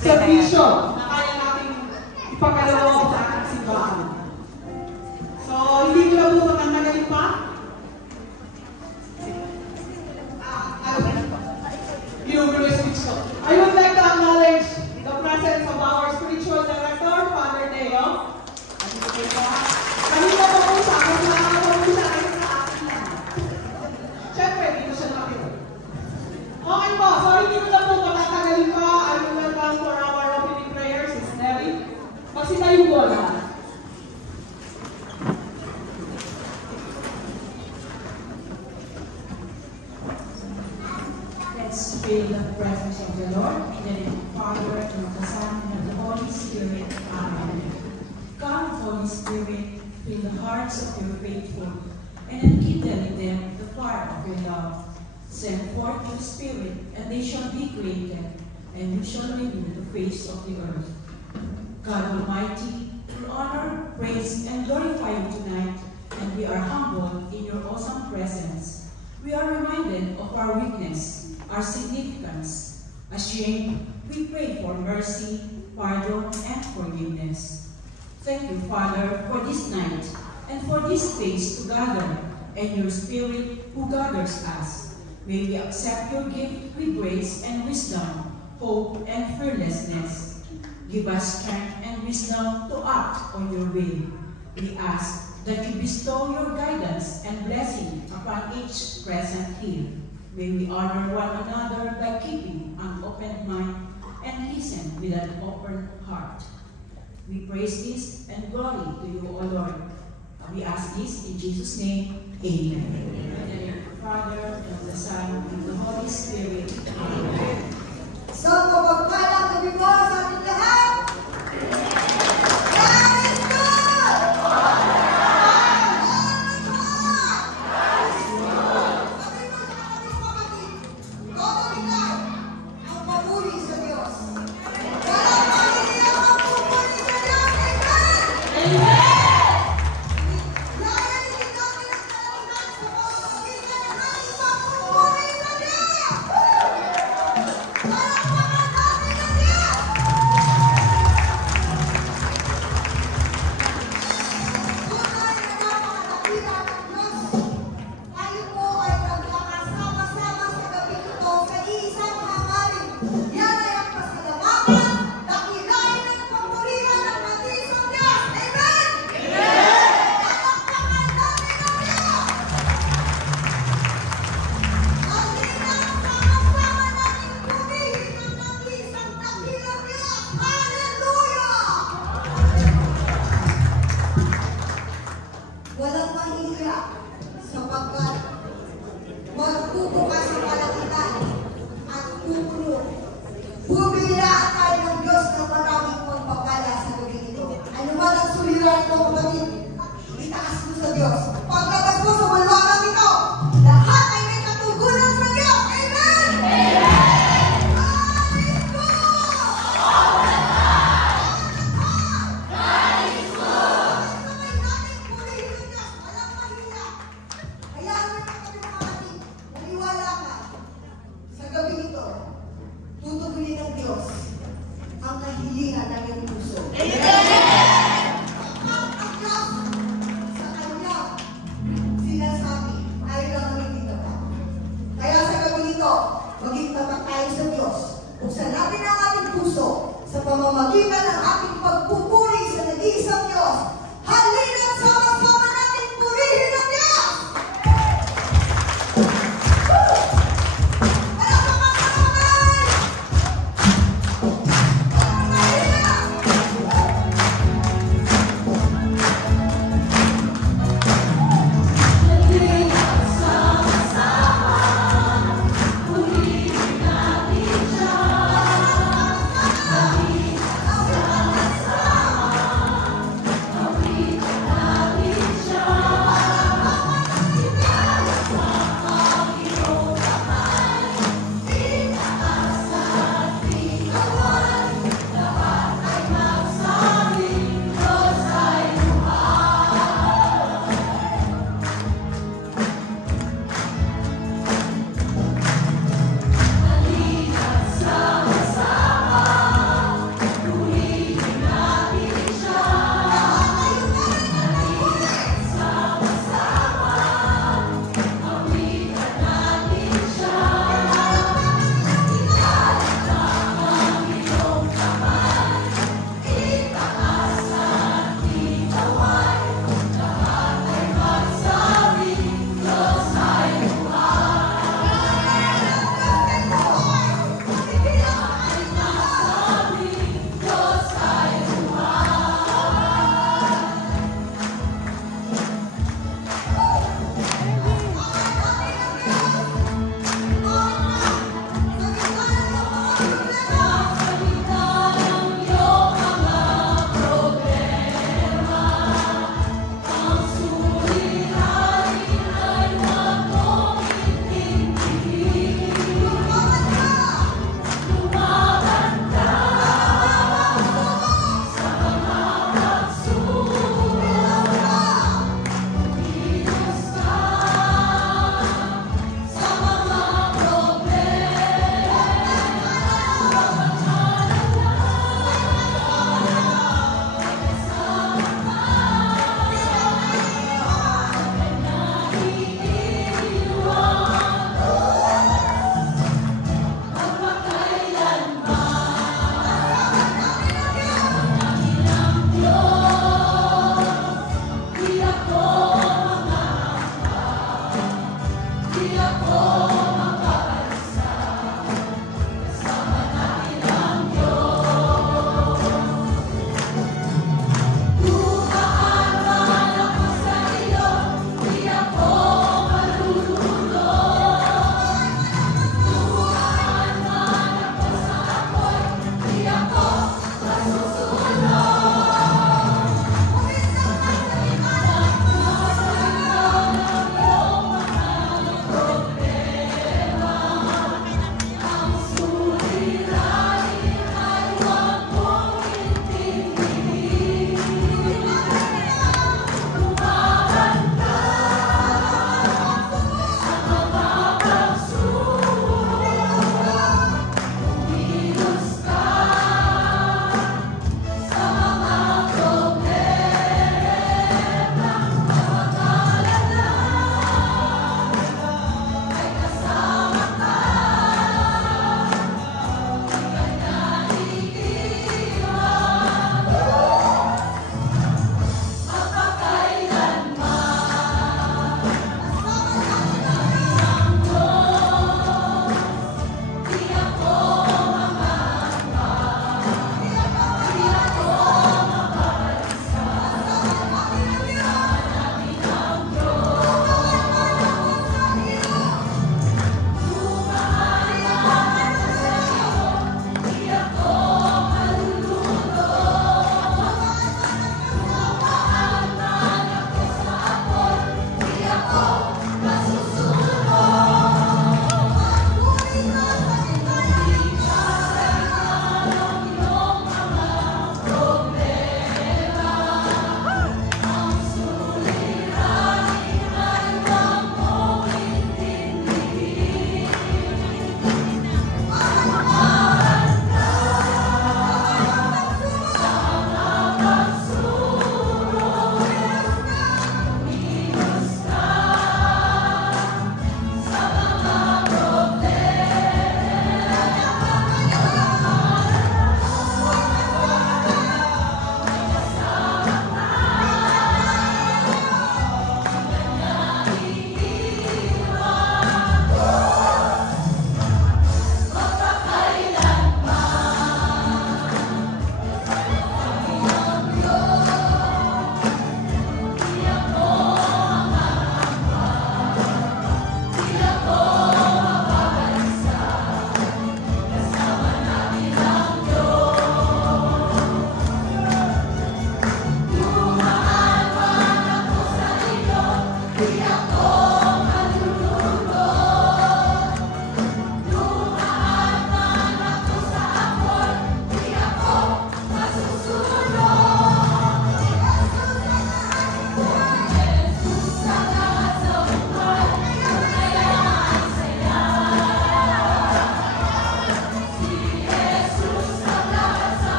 servisyo na kaya natin ipagkaloob sa ating simbahan. So, hindi ko na po matanggalin pa. I would like to acknowledge the presence of our spiritual director, Father Deo. Kanina po po sa akin, nakakatawa po sa akin sa akin lang. Siyempre, dito siya nakita. Okay po, so hindi ko na po matatagalin pa. I will welcome for our opening prayers, Sis Nelly. Magsitayo po lahat. Let's feel the presence of the Lord, in the name of the Father, and of the Son, and of the Holy Spirit. Amen. Come, Holy Spirit, fill the hearts of your faithful, and enkindle in them the fire of your love. Send forth your Spirit, and they shall be created, and you shall renew the face of the earth. God Almighty, we honor, praise, and glorify you tonight, and we are humbled in your awesome presence. We are reminded of our weakness, our significance. Ashamed, we pray for mercy, pardon, and forgiveness. Thank you, Father, for this night and for this space to gather, and your Spirit who gathers us. May we accept your gift with grace and wisdom, hope and fearlessness. Give us strength and wisdom to act on your will. We ask that you bestow your guidance and blessing upon each present here. May we honor one another by keeping an open mind and listen with an open heart. We praise this and glory to you, O Lord. We ask this in Jesus' name. Amen. In the name of the Father, and of the Son, and of the Holy Spirit. Amen. So, mapagpalang gabi po sa ating lahat. God is good!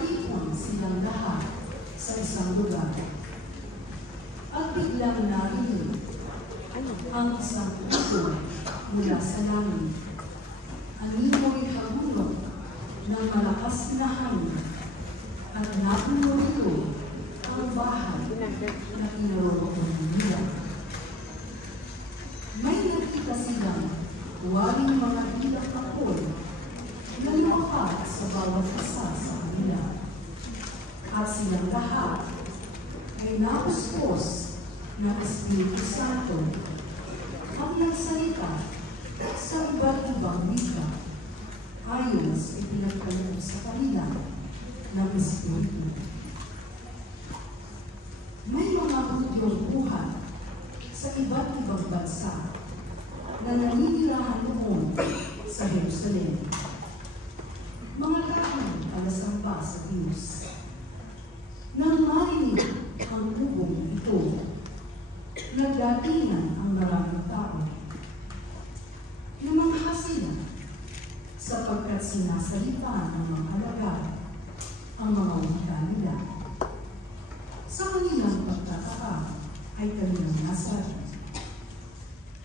nagtipon silang lahat sa isang lugar. At biglang narinig ang isang puso mula sa langit. Animoy hagulot ng malakas na hangin at napuno ito ang bahay na kinaroroonan nila. May nakita silang waring mga ilak apoy na lumapat sa bawat isa sa kanila. At silang lahat ay napuspos ng Espiritu Santo ang nagsalita sa iba't ibang wika ayon sa ipinagkaloob sa kanila ng Espiritu. May mga Hudyong buhay sa iba't ibang bansa na naninirahan noon sa Jerusalem. Mga taong alasamba sa Diyos. Nang marinig ang ugong ito, nagdatingan ang maraming tao. Namangha sila sapagkat sinasalita ng mga alagad ang mga wika nila. Sa kanilang pagtataka ay kanilang nasabi,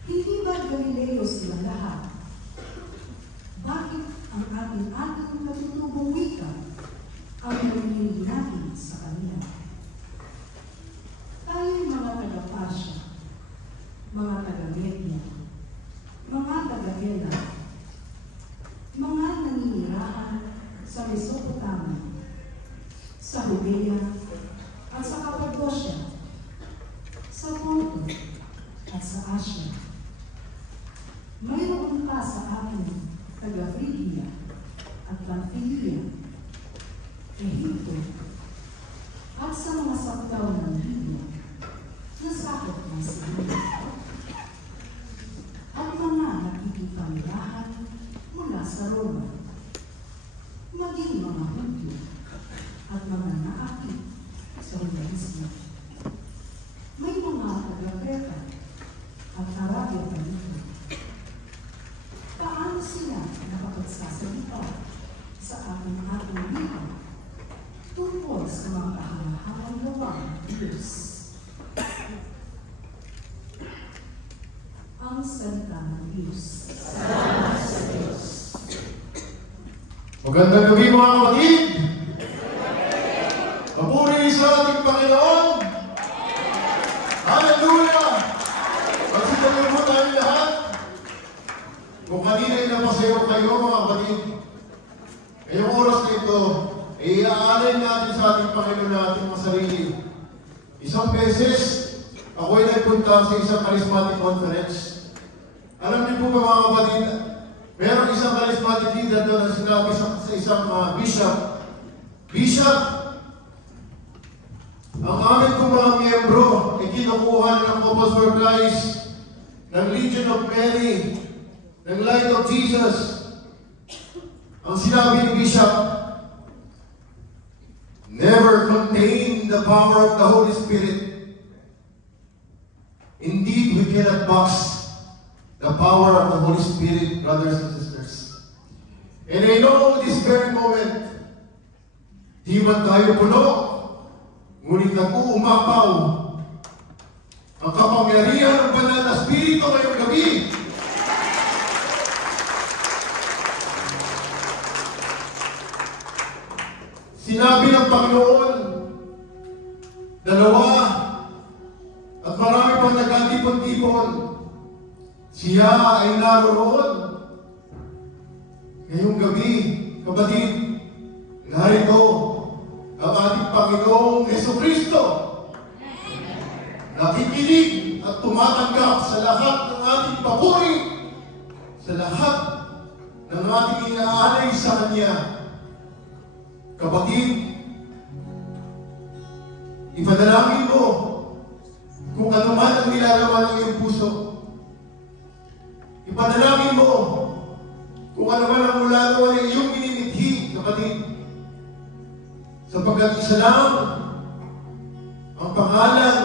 hindi ba Galileo sila lahat? Bakit ang ating katutubong wika ang narinig natin sa kanila? Tayo'y mga taga-Pasya, mga taga-Media, mga taga-Hela, mga naninirahan sa Mesopotamia, sa Judea, at sa Cappadocia, sa Ponto, at sa Asia. Mayroon pa sa atin taga-Phrygia at Pamphylia, Ehipto, at sa mga sakdaw ng Libya na sakop ng Syria, at mga nakikipanglahan mula sa Roma, maging mga Hudyo at mga naakit sa Judaismo. May mga taga-Creta at Arabia pa dito. Paano sila nakapagsasalita sa ating wika tungkol sa mga kahanga-hangang gawa ng Diyos? Ang salita ng Diyos. Salamat sa Diyos. Magandang gabi mga kapatid! Papuri sa ating Panginoon! Hallelujah! Magsitanong mo tayo lahat. Kung kanina'y napasayo kayo mga kapatid, ngayong oras na ito, iaalay natin sa ating Panginoon natin mga sarili. Isang beses, ako'y nagpunta sa isang charismatic conference. Alam niyo po ba mga kapatid, merong isang charismatic leader doon na sinabi sa isang Bishop, ang amin kong mga miyembro ay kinukuha ng Corpus for Christ, ng Legion of Mary, ng Light of Jesus. Ang sinabi ni Bishop, never contain the power of the Holy Spirit. Indeed, we cannot box the power of the Holy Spirit, brothers and sisters. And I know this very moment, di man tayo puno, ngunit nag-uumapaw ang kapangyarihan ng banal na Espiritu ngayong gabi. Sinabi ng Panginoon, dalawa, at marami pang nagkatipon-tipon, siya ay naroon. Ngayong gabi, kapatid, narito ang ating Panginoong Jesucristo. Nakikinig at tumatanggap sa lahat ng ating papuri, sa lahat ng ating inaalay sa Kanya. Kapatid, ipadalangin mo kung ano man ang nilalaman ng iyong puso. Ipadalangin mo kung ano man ang mula doon ang iyong minimithi, kapatid. Sapagkat isa lang ang pangalan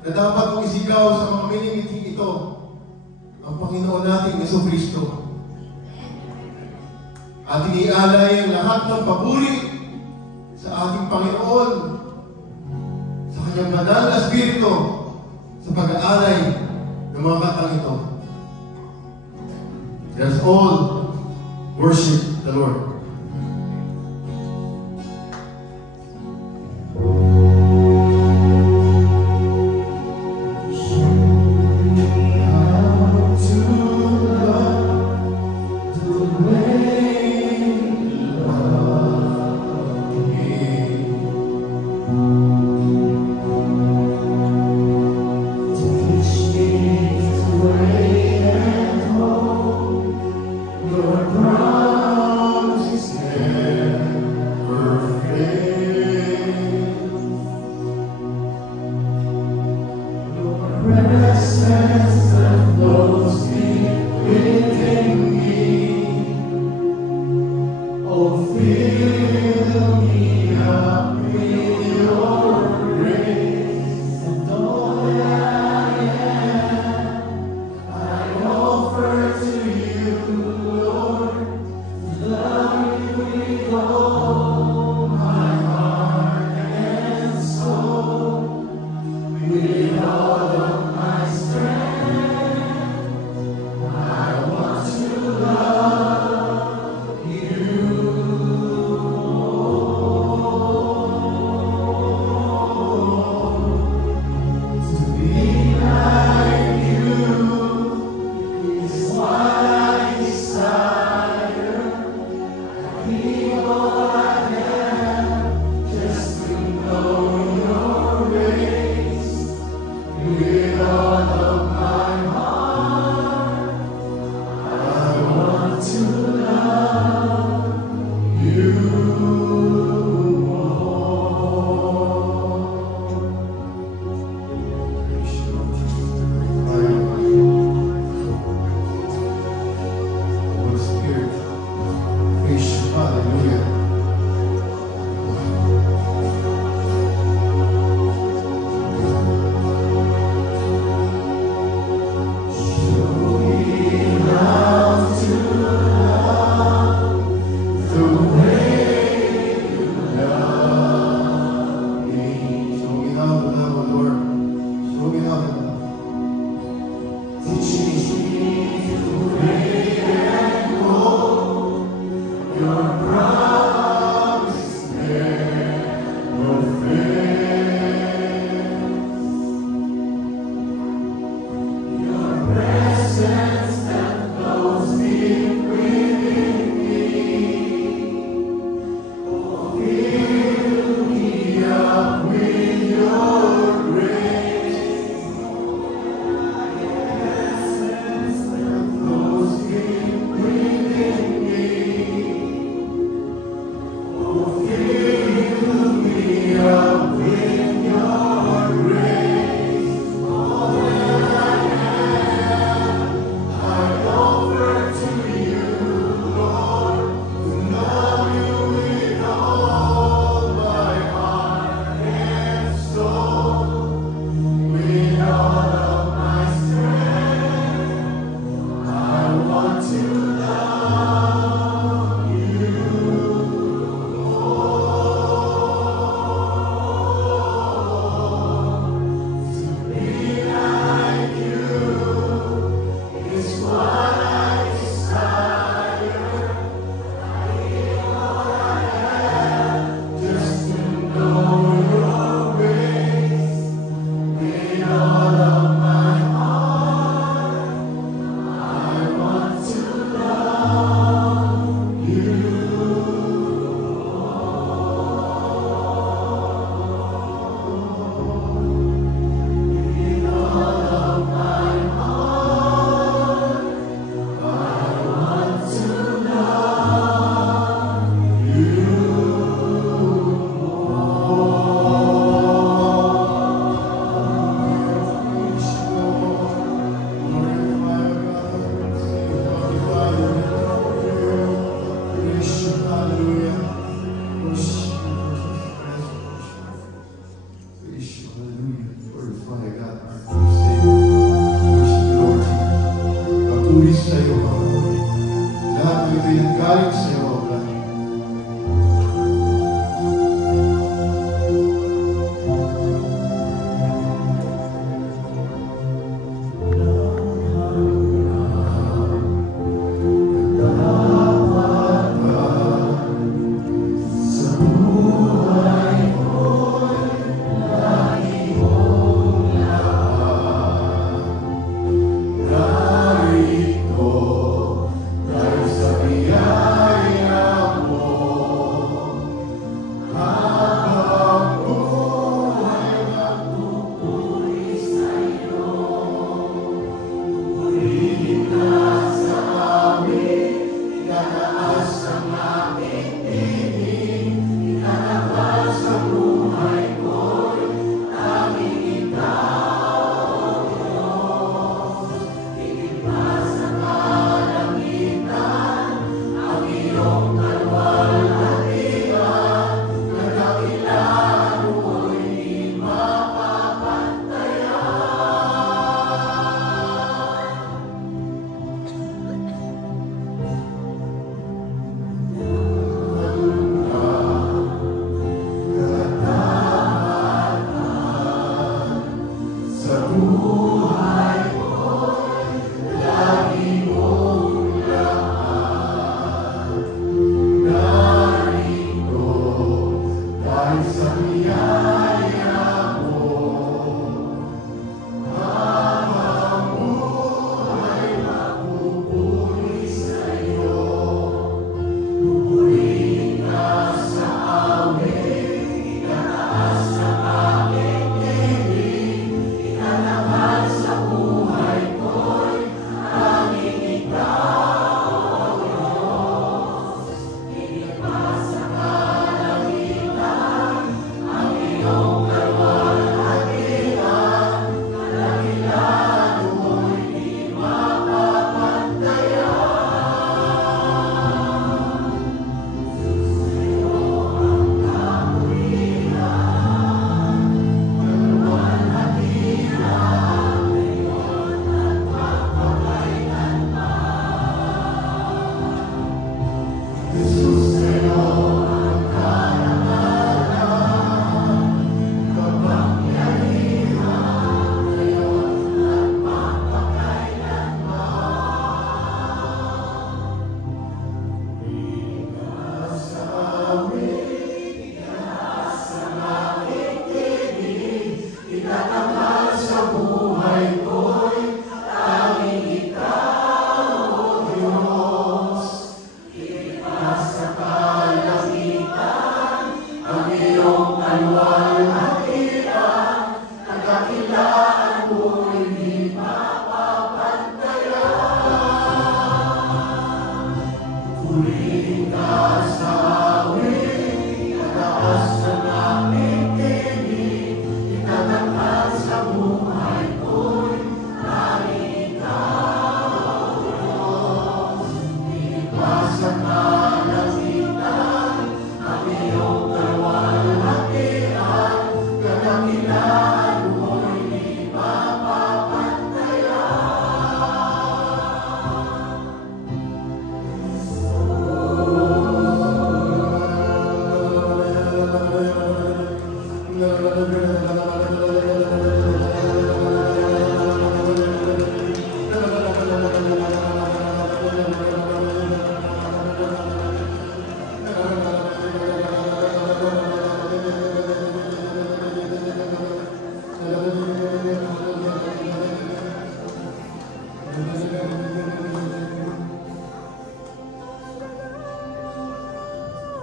na dapat mong isigaw sa mga minimithi ito, ang Panginoon nating Jesucristo. At inialay ang lahat ng papuri sa ating Panginoon sa kanyang banal na Espiritu sa pag-aalay ng mga katang ito. Let's all worship the Lord. Lahat ng ito yung galing sa iyo, O God.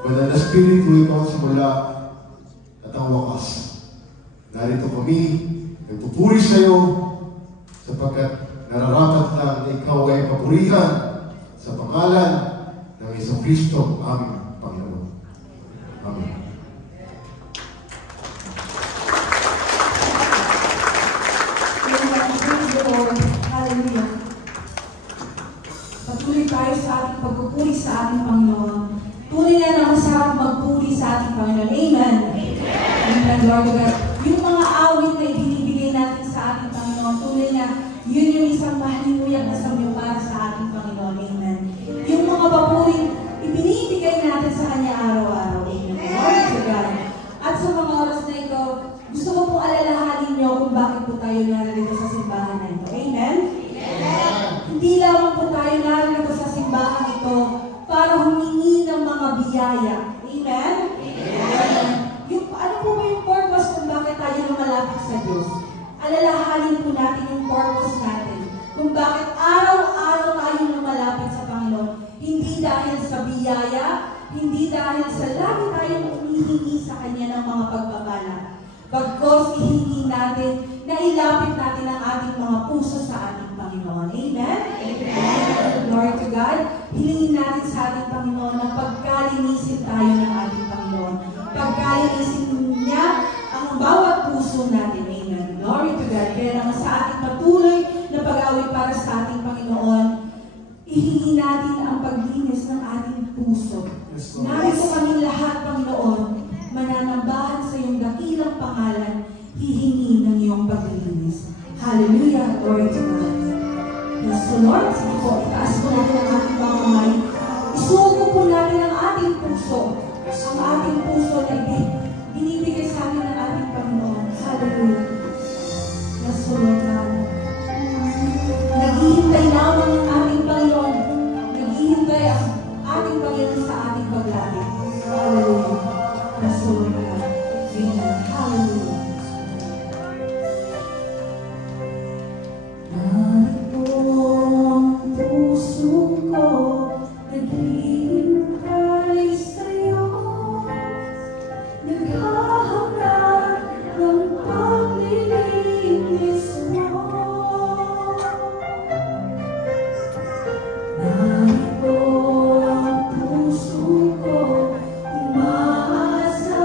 Banal na Espiritu, ikaw ang simula at ang wakas. Narito kami, nagpupuri sa iyo, sapagkat nararapat lang na ikaw ay papurihan sa pangalan ng Isang Kristo, aming Panginoon. Amen. Hallelujah. Patuloy tayo sa ating pagpupuri sa ating Panginoon. Tunay na masarap magpuri sa ating Panginoon. Amen. Amen, Lord God. Yung mga awit na ibinibigay natin sa ating Panginoon, tunay na yun yung isang mahalinguyang na samyo para sa ating Panginoon. Amen. Yung mga papuring ibinibigay natin sa Kanya araw-araw. Amen. Lord God. At sa mga oras na ito, gusto ko pong alalahanin niyo kung bakit po tayo narito sa simbahan na ito. Amen? Amen. Hindi lamang po tayo narito sa simbahan ito para humingi ng mga biyaya. Amen? Amen. Ano po ba yung purpose kung bakit tayo lumalapit sa Diyos? Alalahanin po natin yung purpose natin. Kung bakit araw-araw tayo lumalapit sa Panginoon. Hindi dahil sa biyaya, hindi dahil sa lagi tayong humihingi sa Kanya ng mga pagpapala. Bagkos ihingi natin na ilapit natin ang ating mga puso sa ating Panginoon. Amen? Amen. Glory to God. Hilingin natin sa ating Panginoon na pagkalinisin tayo ng ating Panginoon. Pagkalinisin niya ang bawat puso natin. Amen. Glory to God. Kaya naman sa ating patuloy na pag-awit para sa ating Panginoon, ihingi natin ang paglinis ng ating puso. Narito kami lahat, Panginoon, mananambahan sa iyong dakilang pangalan, hihingi ng iyong paglinis. Hallelujah. Glory to God. Yes, so Lord, sige po, itaas po natin ang ating mga kamay. Isuko po natin ang ating puso. Ang ating puso na binibigay sa atin ng ating Panginoon. Hallelujah. Yes, so Lord God. Naghihintay lamang ang ating Panginoon. Naghihintay ang ating Panginoon sa ating paglapit. Hallelujah. Yes, so Lord God. Amen. Hallelujah. Umaasa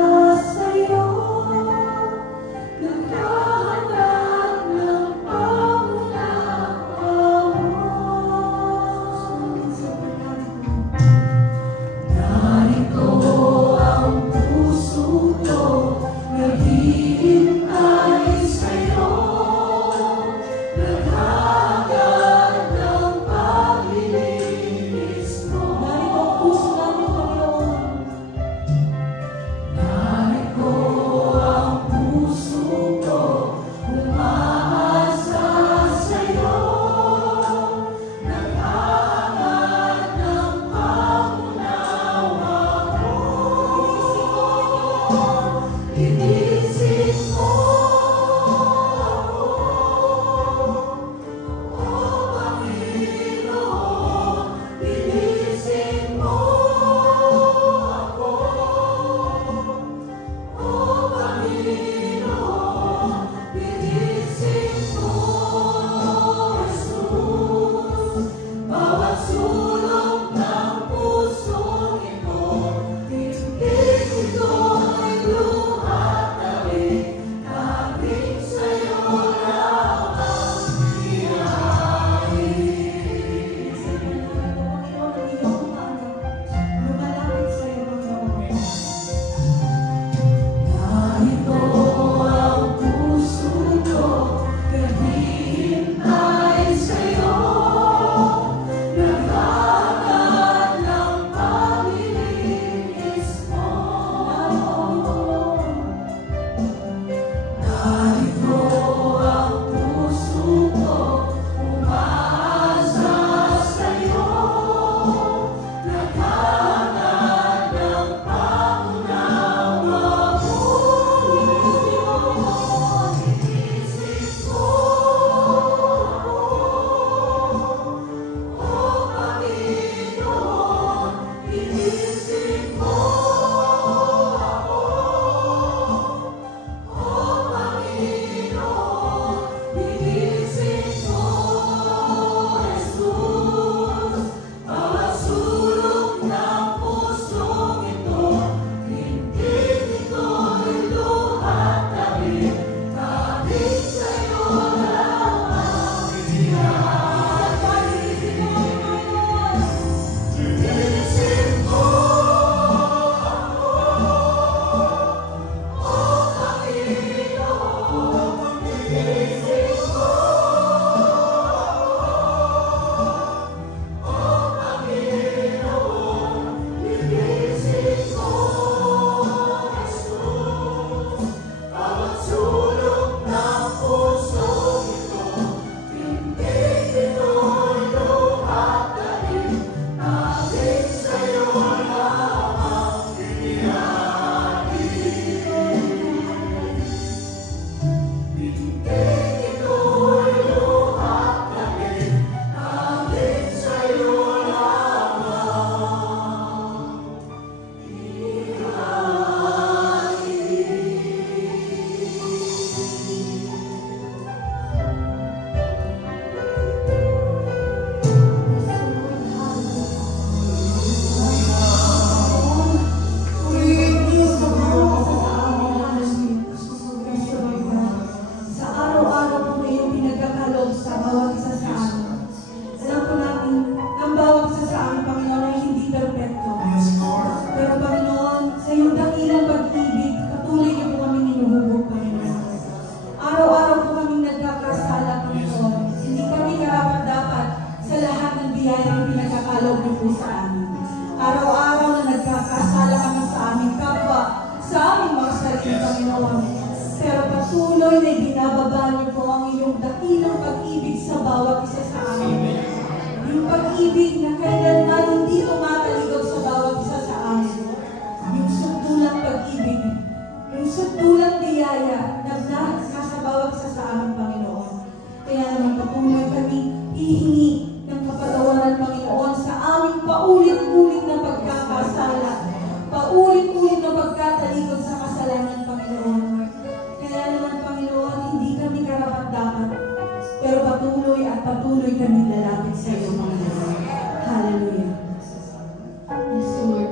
ating Panginoon. Pero patuloy na binababa niyo po ang iyong dakilang pag-ibig sa bawat isa sa amin. Yung pag-ibig na kailanman hindi tumatalikod sa bawat isa sa amin. Yung sundulang pag-ibig, yung sundulang biyaya na nasa bawat isa sa amin, Panginoon. Kaya naman patuloy kami hihingi ng kapatawaran, Panginoon, sa aming paulit-ulit na pagkakasala, paulit-ulit na pagkatalikod sa kasalanan, Panginoon. Kaya naman, Panginoon, hindi kami karapat-dapat, pero patuloy at patuloy kami lalapit sa iyo, Panginoon. Hallelujah. Yes, Lord.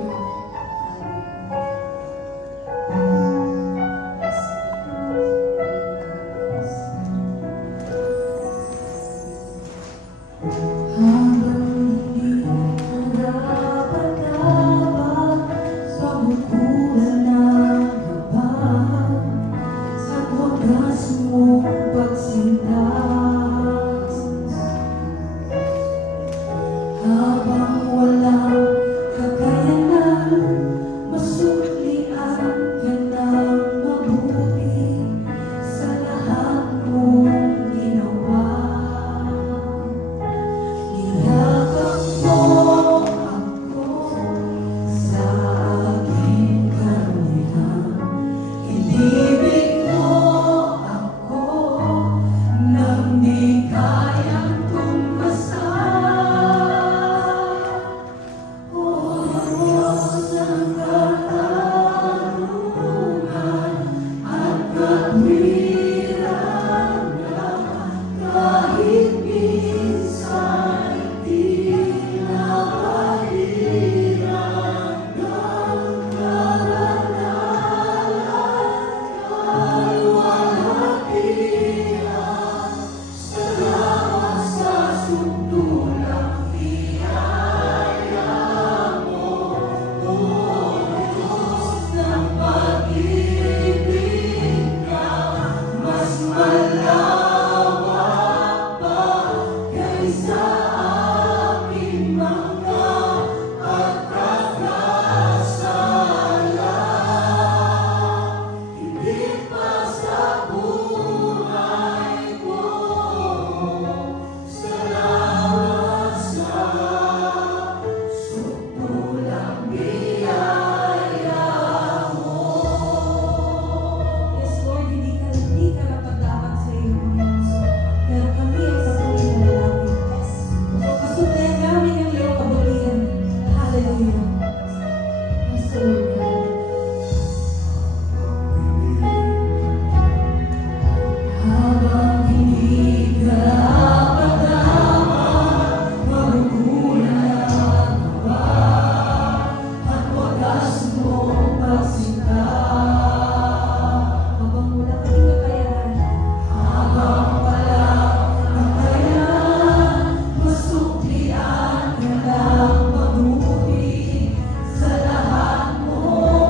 Sa lahat mo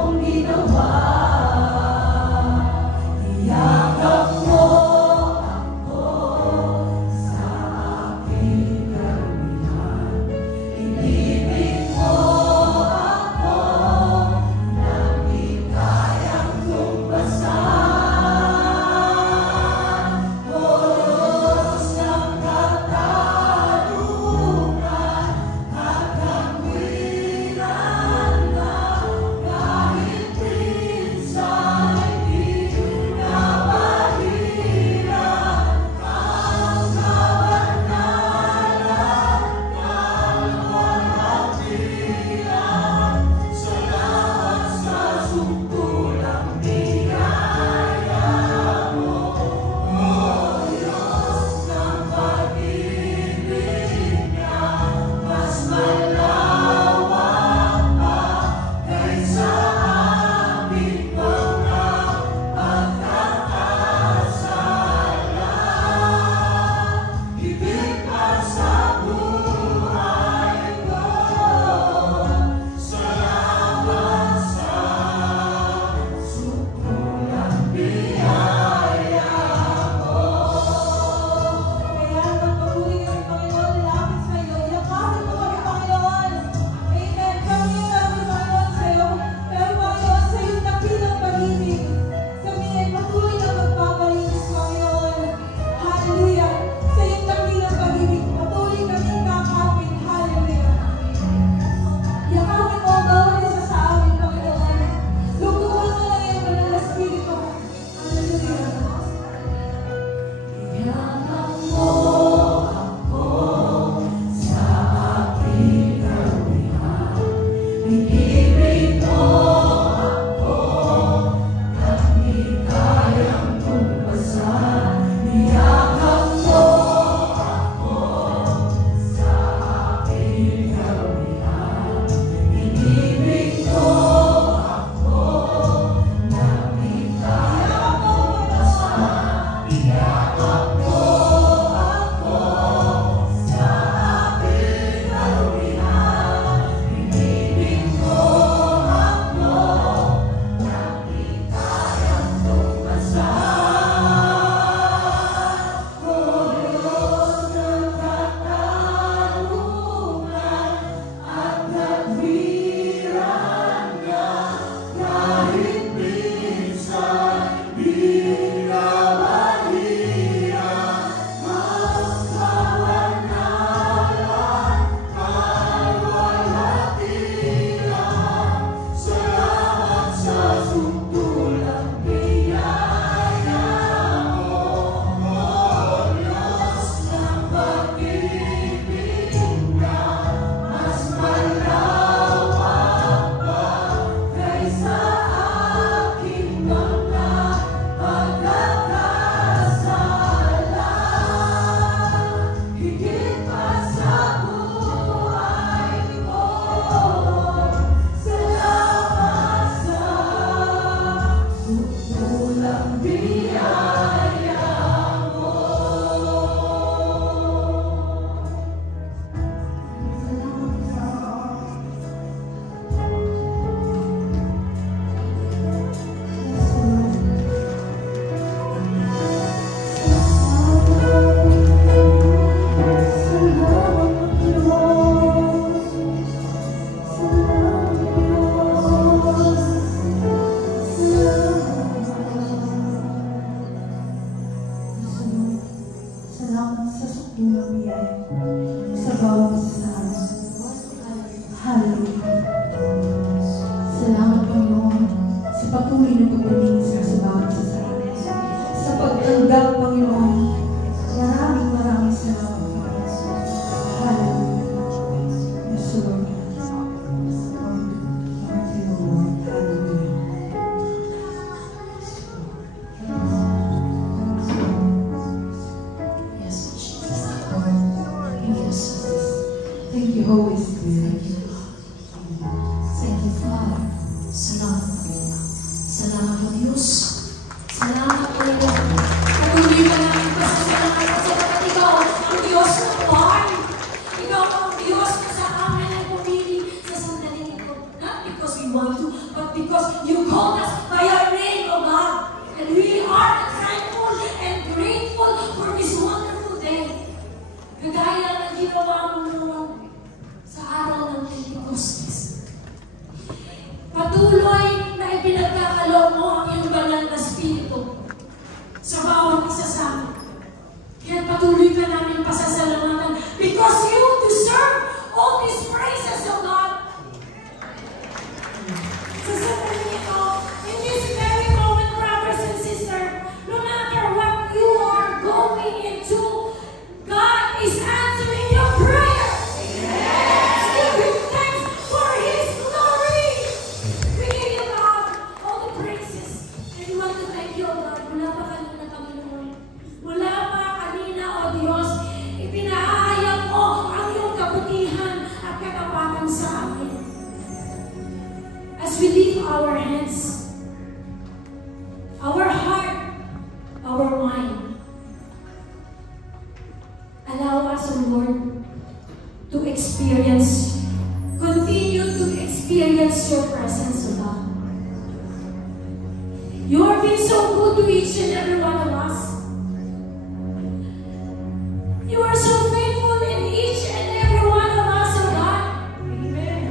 patuloy na pagmamingis sa bawat isa sa amin. Sa pagtanggap, Panginoon, maraming salamat. Hallelujah. Yes, Lord. Thank you, Holy Spirit. Thank you, Father. Salamat, Panginoon. Salamat po, Diyos. Salamat, Panginoon. Patuloy ka namin pasasalamat sa kapatid Ikaw ang Diyos ng buhay. Ikaw ang Diyos na sa amin ay pumili sa sandaling ito. Not because we want to, but because you called us by our name, O God. And we are thankful and grateful for this wonderful day. Kagaya ng ginawa mo noon sa araw ng Pentecostes. Patuloy na ipinagkakaloob mo ang iyong banal na spirito sa bawat isa sa amin. Kaya patuloy ka namin pasasalamatan because you deserve all these praises, O God. Sa sandali ito, in this very moment, brothers and sisters, no matter what you are going into, God is answering your prayer. Give Him thanks for His glory. We give you, God, all the praises. And we want to thank you, O God. Mula pa kanina, Panginoon. Mula pa kanina, O Diyos, ipinahayag mo ang iyong kabutihan at katapatan sa amin. As we lift our hands, our heart, our mind, allow us, O Lord, to experience, continue to experience your presence, O God. You have been so good to each and every one of us. You are so faithful in each and every one of us, O God. Amen.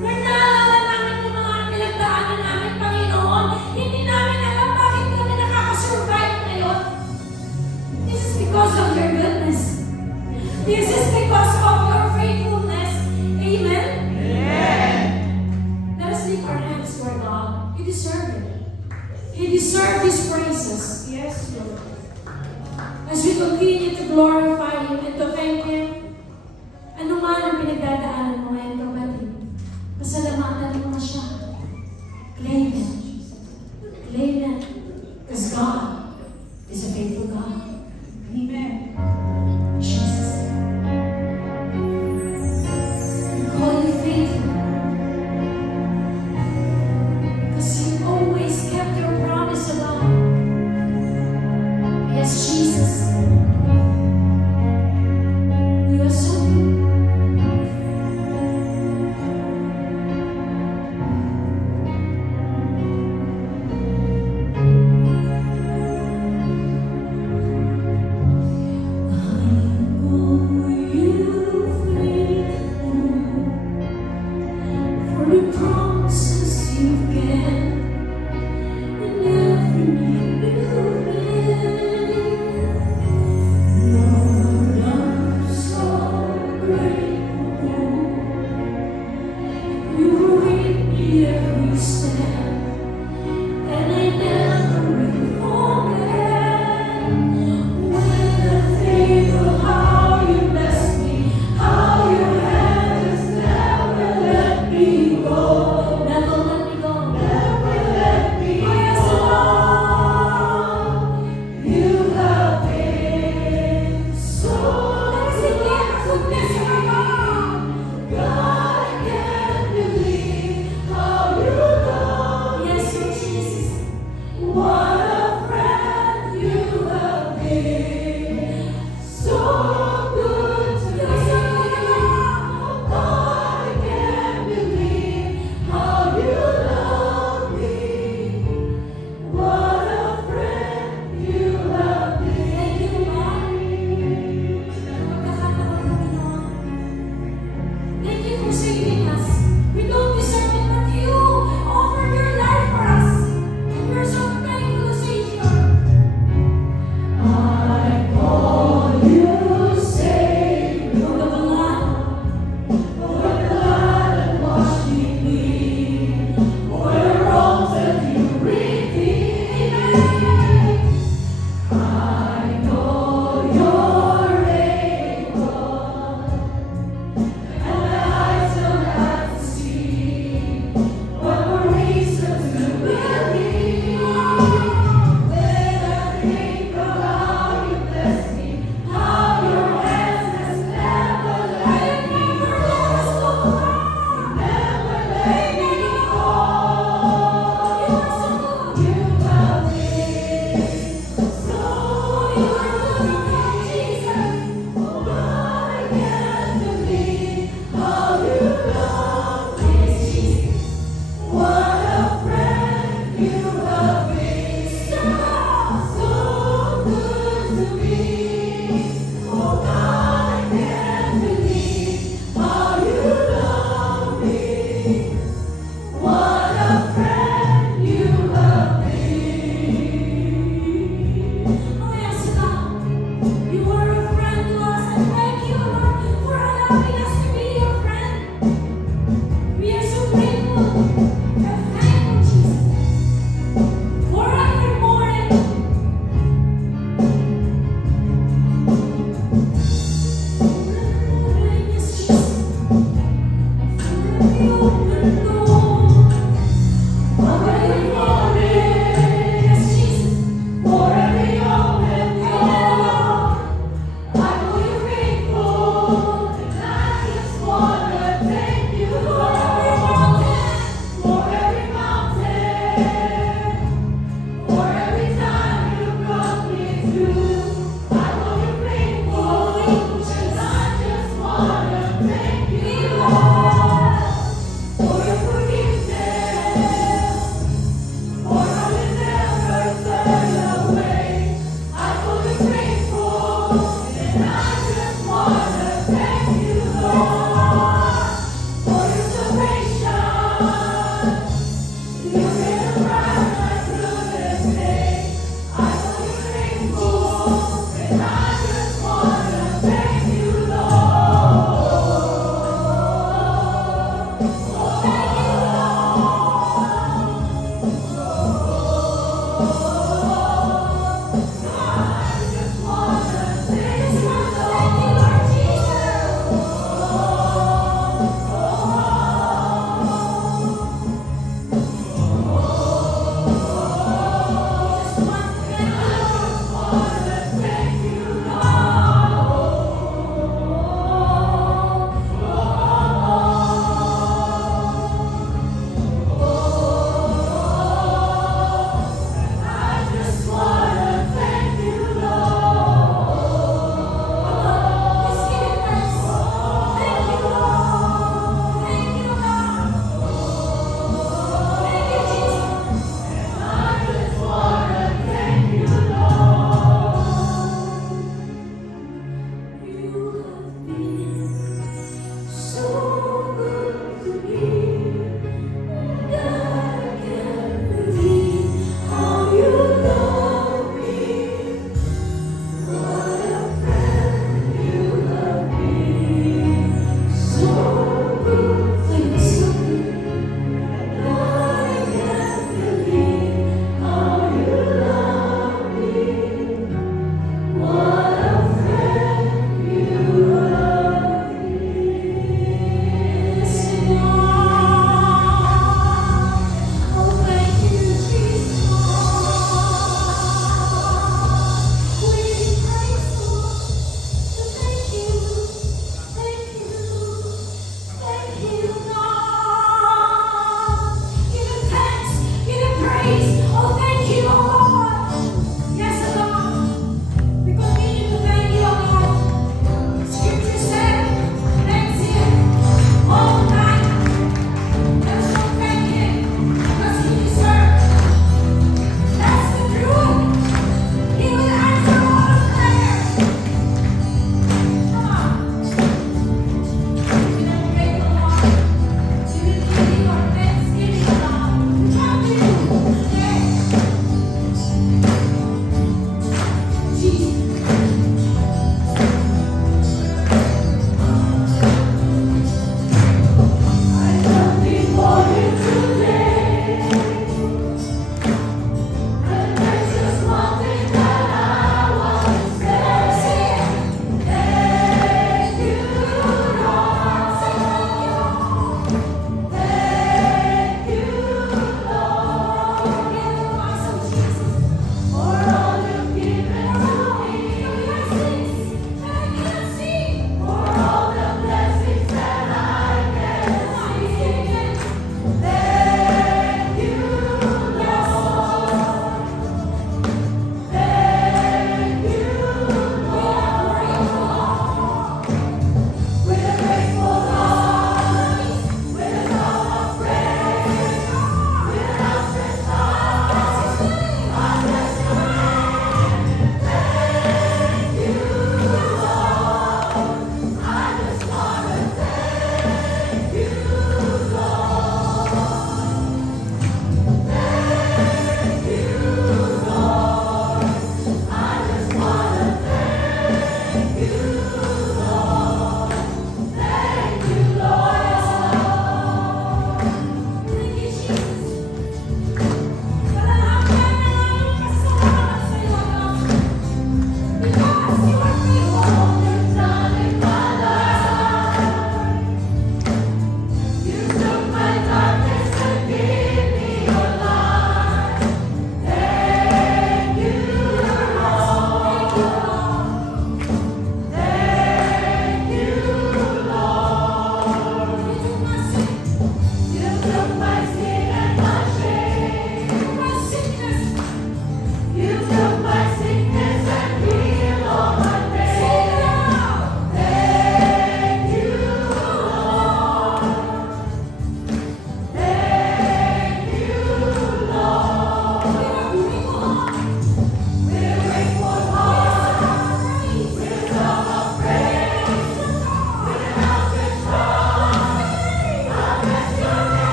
Lord, naalala namin yung mga pinagdaanan namin, Panginoon. Hindi namin alam bakit kami nakakasurvive ngayon. This is because of your goodness. This is because of your faithfulness. Amen? Amen. Let us lift our hands to our God. He deserves it. He deserves His praises. Yes, Lord. As we continue to glorify Him and to thank Him, ano man ang pinagdadaanan mo ngayon, kapatid, pasalamatan mo na siya. Claim it. Claim it. Because God is a faithful God. Amen. Jesus. We call you faithful. Because you always kept your promise, O God. Yes, Jesus. You are so good. Here we stand.